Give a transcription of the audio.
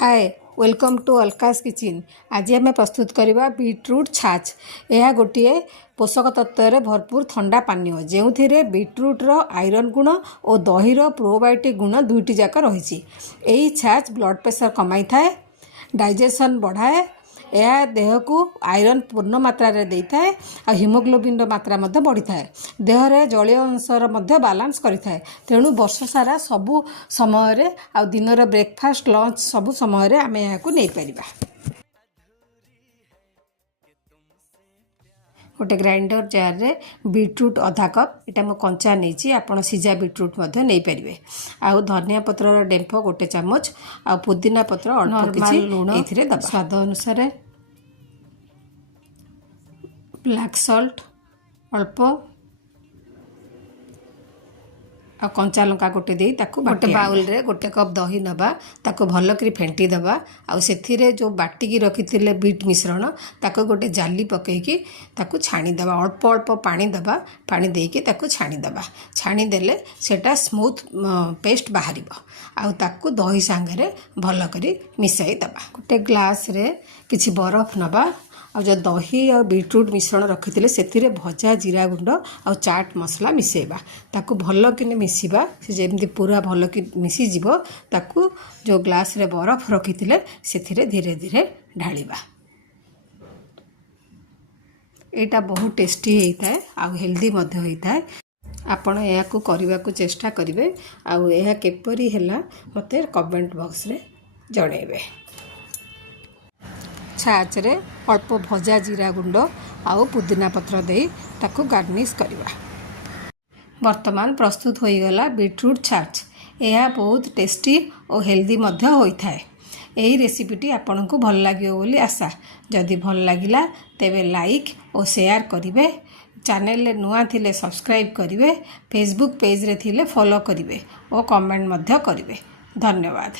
Hi welcome to Alka's kitchen. आज आम प्रस्तुत करवा बीटरूट छाछ। यह गोटे पोषक तत्व भरपूर ठंडा पानीय जो बीटरूट्र आयरन गुण और दहीर प्रोबायोटिक गुण दुईटी जाक रही। यही छाछ ब्लड प्रेशर कमाई थाए, डाइजेशन बढ़ाए, यह देह को आयरन पूर्ण मात्रा रे देता है और हिमोग्लोबिन मात्रा बढ़ी थाए। देहरे जलीय अंशर बालांस करिथाए। तेणु वर्ष सारा सबु समय आ दिन ब्रेकफास्ट लंच सबु समय आम यहाँ नहीं पारिबा। गोटे ग्राइंडर जार रे बीटरूट आधा कप इटा मो कंचा नहीं आपड़ सीजा बीटरूट नहीं पारे। आउ धनिया पत्र डेम्फ गोटे चामच आ पुदीना पत्र अल्प किछि लूण एथिरे दबा। स्वाद अनुसार ब्लैक सॉल्ट अल्प आ कंचा लंका गोटे दे गोटे बाउल रे गोटे कप दही नबा ताको भल करी फेंटी दबा। आउ सेथिरे जो बाटिकी रखिथिले बीट मिश्रण ताको गोटे जाली पकेकी ताको छाणी दबा। अल्प अल्प पानी दबा, पानी देकी ताको छाणी दबा। छाणी देले सेटा स्मूथ पेस्ट बाहरिबो। आउ ताको दही सांगरे भल करी मिसाई दबा। गोटे ग्लास रे किछि बरफ नबा। और जो दही और बीटरूट मिश्रण रखी से भजा जीरा गुंड और चाट मसला मिसेबा। ताकू भल कि मिसवा से जमी पूरा भल कि मिसीज ताकू जो ग्लास रे बरफ रखी से धीरे धीरे ढालिबा। एटा बहुत टेस्टी होता है आउ हेल्दी होता है। आपण या करने को चेष्टा करेंगे। आउ यह केपरी हैला मते कमेंट बॉक्स रे जणेबे। छाछ रे अल्प भजा जीरा गुंड आउ पुदीना पत्र दे ताकू गार्निश करवा। वर्तमान प्रस्तुत होईगला बीटरूट छाछ। यह बहुत टेस्टी और हेल्दी होता है। यही रेसिपीटी आपन को भल लगे बोली आशा। जदि भल लगिला तेबे लाइक और शेयर करिवे। चैनल रे नुआ थिले सब्सक्राइब करिवे। फेसबुक पेज रे थिले फॉलो करिवे और कमेंट करिवे। धन्यवाद।